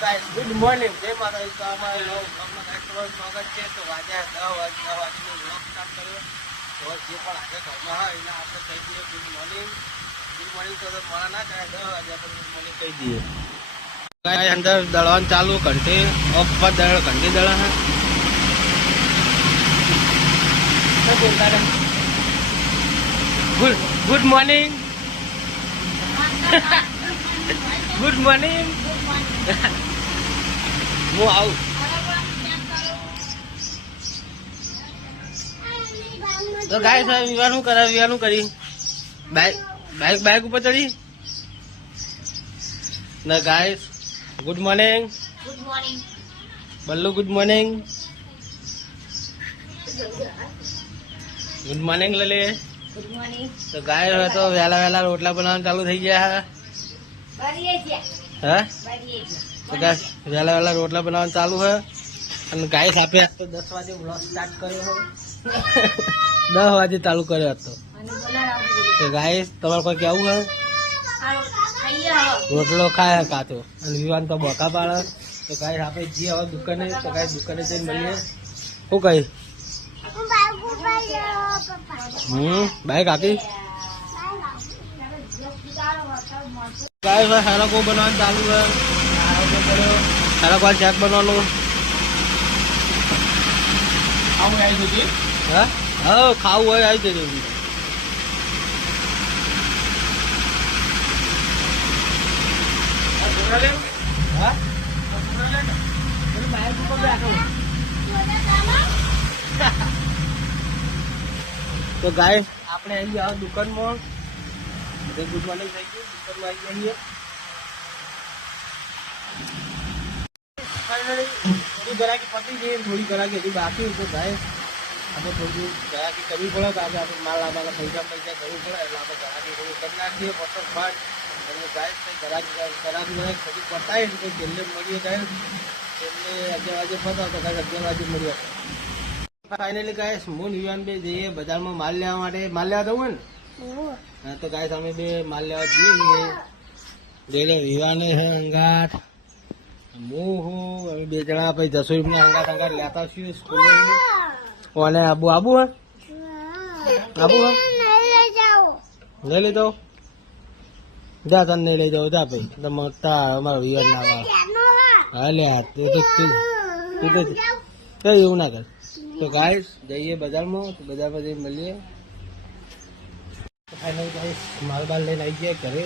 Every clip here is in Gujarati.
ગાઈસ ગુડ મોર્નિંગ જય માતાજી તો અમારે નવો બ્લોગમાં ગાઈસ તમારું સ્વાગત છે તો વાગ્યા 10 વાગ્યાનો બ્લોગ સ્ટાર્ટ કર્યો તો જે પણ આજે ઘરમાં હોય એને આપણે કહી દઈએ ગુડ મોર્નિંગ તો મોડા ના કરે 10 વાગ્યા પર ગુડ મોર્નિંગ કહી દઈએ ગાઈસ અંદર દળવાનું ચાલુ ઘંटे ઓફ પર દળ ઘंटे दड़ा है गुड मॉर्निंग गुड मॉर्निंग હું આવું તો ગાઈસ વિવાનું કરી બાઈક ઉપર ચડી ના guys good morning Ballu good morning લલે તો ગાય તો વહેલા રોટલા બનાવવાનું ચાલુ થઈ ગયા હા તો ગાય વહેલા રોટલા બનાવવાનું ચાલુ છે અને ગાય આપે તો 10 વાગે બ્લોગ સ્ટાર્ટ કર્યો 10 વાગે ચાલુ કર્યો હતો તો ગાય તમારે કોઈ કેવું હે રોટલો ખાય કાચો અને વિવાન તો બોકા પાડે તો ગાય આપણે જઈએ હવે દુકાને તો ગાય દુકાને જઈને મળીએ શું કહી બાઈક આપી ગાય સારા કો બનાવવાનું ચાલુ है सारा को चेक बनवाનું ખાવું આવી જજે હા ખાવું હોય આવી જજે તો ગાય આપણે આવી ગયા દુકાનમાં ગુડ મોર્નિંગ થઈ ગયું દુકાનમાં આવી જઈએ फाइनली थोड़ी ग्राहकी पती गई थोड़ी ग्राहकी अभी बाकी तो गाय આપણે થોડી ગ્રાહકી કરવી પડે તો આજે આપણે માલ લાવવાના પૈસા કરવું પડે એટલે આપણે ગ્રાહકી થોડી કરી નાખીએ ફટોફટ અને ગાય ગ્રાહકી થોડી પતાય તો છેલ્લે મળીએ ગાય છેલ્લે 11 વાગે પતાવ તો ગાય 11 વાગે મળીએ फाइनली गाइस હું નિવાન બે જઈએ બજારમાં માલ લેવા માટે માલ લેવા જવું ને હા તો ગાइस અમે બે માલ લેવા જઈએ ડેલે વિવાને છે અંગાટ હું અમે બે જણા પછી 10 રૂપિયા અંગાટ લેતા છીએ સ્કૂલે ઓને આબુ હે લઈ લીધો જા તને નહીં લઈ જાઓ જા ભાઈ તમારા અમારો વિવાન ના આવે હા લે તું તો એવું ના કર तो गाइस जाइए बाजार में तो बाजार में जाइए मिलिए तो फाइनल गाइस माल बाल लेने आई गए घरे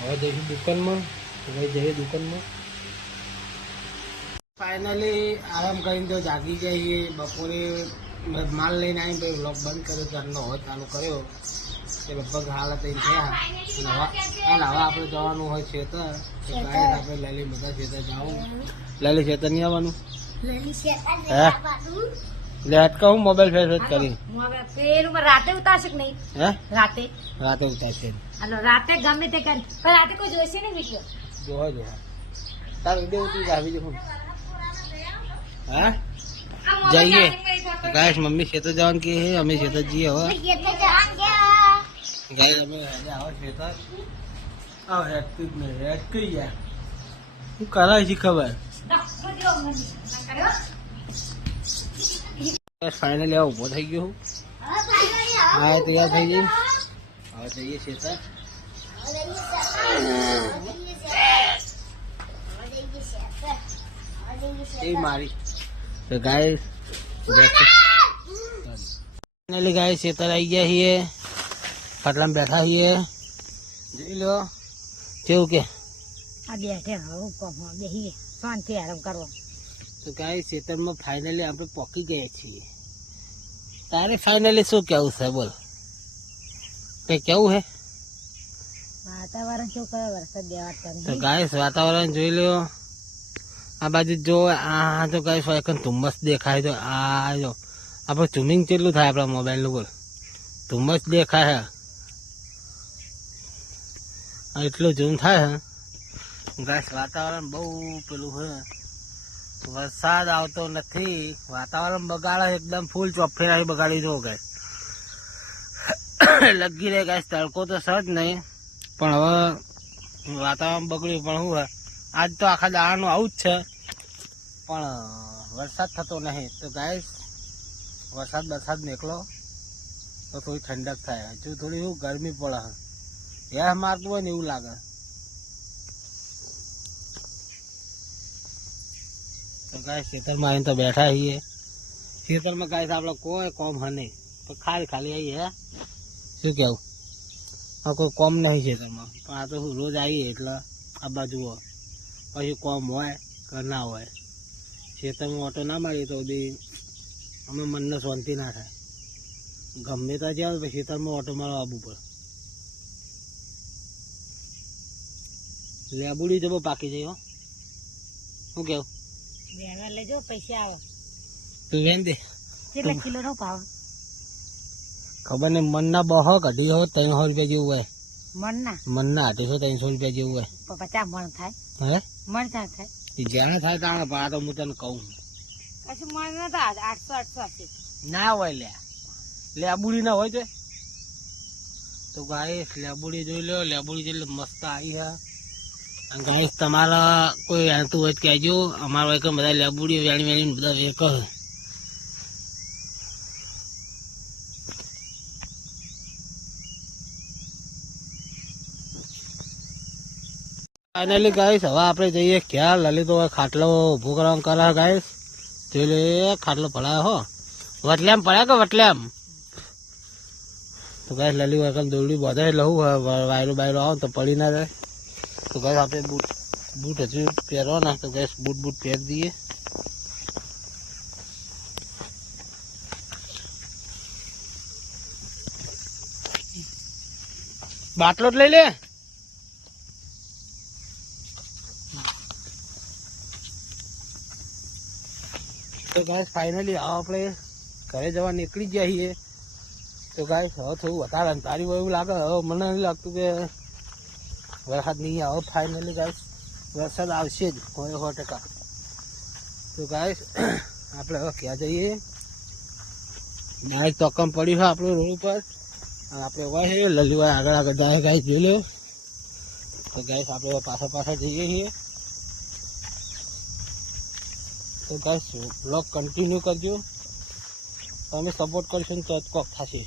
और जाइए दुकान में तो भाई जाइए दुकान में फाइनली आराम करें तो जागी जाइए बपोरे माल लेने आई भाई व्लॉग बंद करो चालू हो चालू करो કે લગભગ હાલત એમ થયા અને હવે આપણે જવાનું હોય છે તો ગાઈસ આપણે લેલી બધા છે તો જાવું લેલી છે તો નહીં આવવાનું ले अटका हूँ मोबाइल फेर करी राते उतार सक नहीं है राते उतारते राते गमे ते कर पर राते कोई जोशी नहीं वीडियो जो तार वीडियो उतरी जावी देखो हां जाइए गाइस मम्मी खेतर जवान की है हमें खेतर जी हो गाइस हमें आओ खेतर आओ हेड में हेड की यार तू करा जी खबर फाइनली आ उभो થઈ ગયો હા તૈયાર થઈ ગઈ હવે જઈએ ખેતર એ મારી તો ગાઈસ फाइनली गाइस ખેતર આવી ગયા છીએ ખાટલામાં બેઠા છીએ જોઈ લો કેવું કે આ બેઠે હું કોમ બેહીએ શાંતિ આરામ કરો તો ગાઈસ ખેતરમાં ફાઇનલી આપણે પહોંચી ગયા છીએ તારે ફાઇનલી શું કેવું છે બોલ કઈ કેવું હે વાતાવરણ શું કરે વરસાદ દેવાત કરે તો ગાઈસ વાતાવરણ જોઈ લો આ બાજુ જો આ તો ગાઈસ એકદમ ધુમ્મસ દેખાય તો આ જો આપણે ઝૂમિંગ કેટલું થાય આપણા મોબાઈલ નું બોલ ધુમ્મસ દેખાય હે એટલું ઝૂમ થાય હે ગાઈસ વાતાવરણ બહુ પેલું હે વરસાદ આવતો નથી વાતાવરણ બગાડે એકદમ ફૂલ ચોફેરાઈ બગાડી દો ગાઈસ લગી રહે ગાઈસ તડકો તો સર જ નહીં પણ હવે વાતાવરણ બગડ્યું પણ શું આજ તો આખા દાડાનું આવું જ છે, પણ વરસાદ થતો નહીં. તો ગાઈસ વરસાદ નીકળો તો થોડી ઠંડક થાય. હજુ થોડી શું ગરમી પડે, હેસ મારતું હોય ને એવું લાગે. તો ગાઈસ ખેતરમાં આવીને તો બેઠા છીએ. ખેતરમાં ગાઈસ આપણે કોઈ કોમ હ નહીં, તો ખાલી આવીએ. હે શું કેવું? આ કોઈ કોમ નહીં ખેતરમાં, પણ આ તો રોજ આવીએ એટલે આ બાજુ પછી કોમ હોય કે ના હોય. ખેતરમાં ઓટો ના મારીએ તો બધી અમે મનને શાંતિ ના થાય. ગમે ત્યાં જાવ પછી ખેતરમાં ઓટો મારવા આવવું પડે. લેબુડી જબો પાકી જાય. હો શું કેવું? બેના લેજો, પૈસા આવો. લેન દે. કેટલા કિલો નો ભાવ? ખબર નહીં, મનના 200 કઢી હોય 300 રૂપિયા જેવું હોય. મણના 250-300 રૂપિયા જેવું હોય. 50 મણ થાય. હે મણ થાય થાય જ્યાં થાય તાણે, પણ આ તો હું તને કહું કશું મણ ના થાય. 800 ના હોય. લેબુડી ના હોય તો ગાઈસ લેબુડી જોઈ લો. લેબુડી જેટલી મસ્ત આવી છે. અને ગાઈસ તમારા કોઈ આતું હોય તો કહેજો. અમારો એક બધા લેબુડી વેણી બધા વેક. ફાઇનલી ગાઈસ હવે આપણે જઈએ ક્યાં. લલિતો ખાટલો ઉભો કરવાનું કરે. ગાઈસ જોઈ લે, ખાટલો પડાયો હો. વટલેમ પડ્યા કે વટલેમ. તો ગાઈસ લલી વખત દોરડી બધા લઉં વાયરો બાયરો આવો તો પડી ના જાય. તો ગાઈસ આપણે બૂટ હજુ પહેરવાના. તો ગાઈસ બૂટ પહેરી દઈએ. બાટલો જ લઈ લે. તો ગાઈસ ફાઇનલી આપણે ઘરે જવા નીકળી ગયા છીએ. તો ગાઈસ હવે થોડું વધારે અંધારી હોય એવું લાગે. હવે મને નહીં લાગતું કે વરસાદ નહીં આવે. ફાઇનલી ગાઈસ વરસાદ આવશે જ 100%. તો ગાઈસ આપણે હવે ક્યાં જઈએ? બાઇક તોકમ પડ્યું છે આપણું રોડ ઉપર. અને આપણે હોય છે લલીભાઈ આગળ જાય. ગાઈસ જોઈ લો. તો ગાઈસ આપણે પાછળ જઈએ છીએ. તો ગાઈસ બ્લોગ કન્ટિન્યુ કરજો. તમે સપોર્ટ કરશો ને તો જ કોક થશે.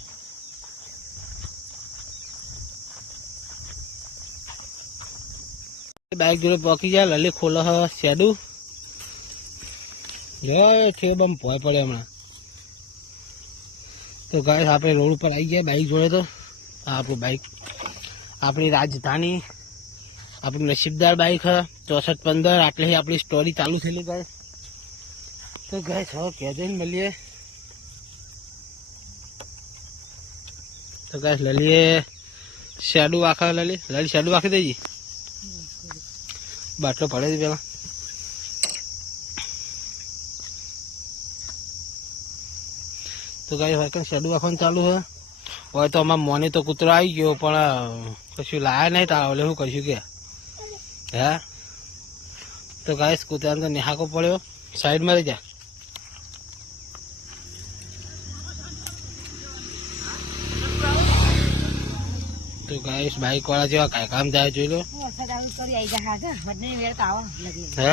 બાઇક જોડે પહોંચી જાય. લલી ખોલો શેડું છે બમ ભોય પડે હમણાં. તો ગાઈસ આપણે રોડ ઉપર આવી ગયા બાઇક જોડે. તો આપણું બાઇક આપણી રાજધાની, આપણું નસીબદાર બાઇક 6415. આટલે આપણી સ્ટોરી ચાલુ થયેલી ગાઈસ. તો ગાઈસ હવે ક્યાં જઈને મળીએ. તો ગાઈસ લલીએ શેડું આખા. લલી શેડું આખી દેજી. બાટલો પડે છે પેલા. તો ગાઈસ હવે શેડું આખવાનું ચાલુ છે. હોય તો અમારા મોને તો કૂતરો આવી ગયો, પણ કશું લાયા નહીં. તારા ઓલે શું કરીશું કે? હે તો ગાઈસ કૂતરાને તો નિહાકો પડ્યો. સાઈડમાં રહી જા. તો ગાઈસ બાઈક વાળા જેવા કાંઈ કામ થાય જોઈ લો. હે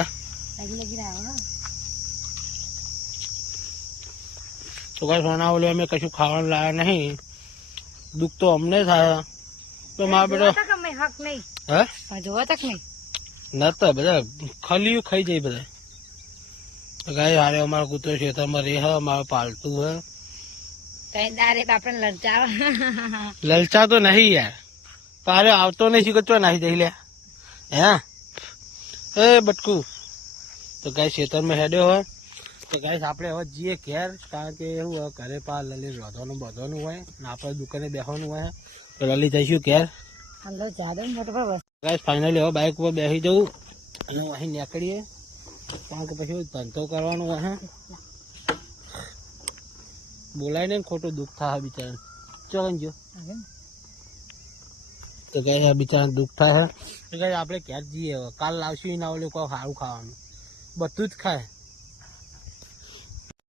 તો ગાઈસ સોના ઓલે અમે કશું ખાવાનું લાયા નહીં. દુઃખ તો અમને થાય. તો મારા બેટો હક નહીં. હે જોવા તક નહીં નતા બધા ખલીયું ખાઈ જાય બધા. તો ગાઈસ હારે અમારો કૂતરો ખેતરમાં રહે. અમારો પાલતું હે. લલચા તો નહીં યાર. તારે આવતો નહીં શીખતો નાહી જઈ લે. હે એ બટકું. તો ગાઈસ ખેતરમાં હેડ્યો હોય. તો ગાઈસ આપણે હવે જઈએ ઘેર. કારણ કે એવું હોય ઘરે પા લલી રોધવાનું બધવાનું હોય ને આપણે દુકાને બેસવાનું હોય. તો લલી જઈશું ઘેર. ગાઈસ ફાઇનલી હવે બાઇક ઉપર બેસી જવું અને અહીં નીકળીએ. કારણ કે પછી ધંધો કરવાનો હોય. બોલાય ને ખોટું દુઃખ થાય બિચારા. ચોકન જો. તો ગાઈસ આ બિચારા દુઃખ થાય. તો ગાઈસ આપણે ઘેર જઈએ. હવે કાલ લાવશું ના ઓલું કોઈ સારું ખાવાનું બધું જ ખાય.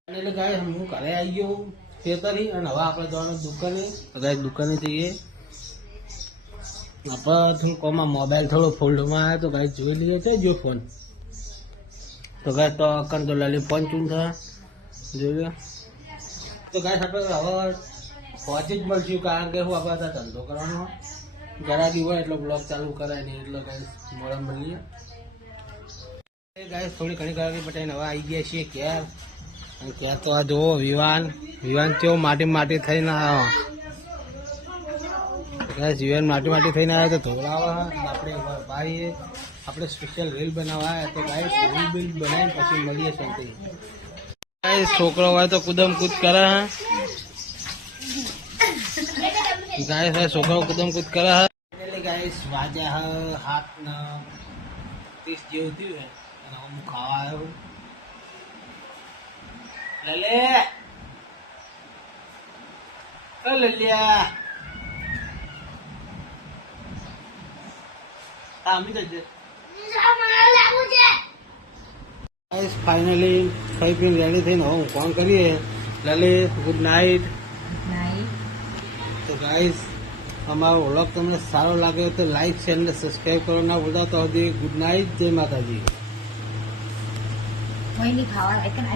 એટલે ગાઈસ હું ઘરે આવી ગયો ખેતરી. અને હવે આપણે જવાનું દુકાને. તો ગાઈસ દુકાને જઈએ. આપણે થોડું કોમાં મોબાઈલ થોડો ફોલ્ડમાં આવ્યો તો ગાઈસ જોઈ લઈએ છે જો ફોન તો ગાઈસ તો અકન તો લાલી ફોન ચૂન થયા જોઈ લો તો ગાઈસ આપણે હવે પહોંચી જ મળશું કારણ કે હું આપણે ત્યાં ધંધો કરવાનો ગરાગી હોય એટલે બ્લોગ ચાલુ કરાય નહીં એટલે ગાઈસ મોડા મળીએ ગાઈસ થોડી ઘણી ગરાગી પટાઈને હવે આવી ગયા છીએ ક્યાં અને ક્યાં તો આ જુઓ વિવાન કેવો માટી થઈને આવ્યો ગાઈસ વિવાન માટી થઈને આવ્યો તો ધોળાવા આપણે ભાઈએ આપણે સ્પેશિયલ રીલ બનાવવા આવ્યા તો ગાઈસ રીલ બિલ બનાવીને પછી મળીએ શાંતિ ગાઈસ છોકરો હોય તો કુદમ કૂદ કરે ગાઈસ છોકરો કુદમ કૂદ કરે ગાઈસ વાજ્યા હાથ ના 30 જેવું થયું હે અને હું ખાવા આવ્યો લલિયા ફાઇનલી ખાઈ પીને રેડી થઈને હું ફોન કરીએ લલિત ગુડ નાઇટ તો ગાઈસ અમારો વ્લોગ તમને સારો લાગે તો લાઈક શેર અને સબસ્ક્રાઈબ કરો ના ભૂલતા તો ગુડ નાઇટ જય માતાજી ખાવા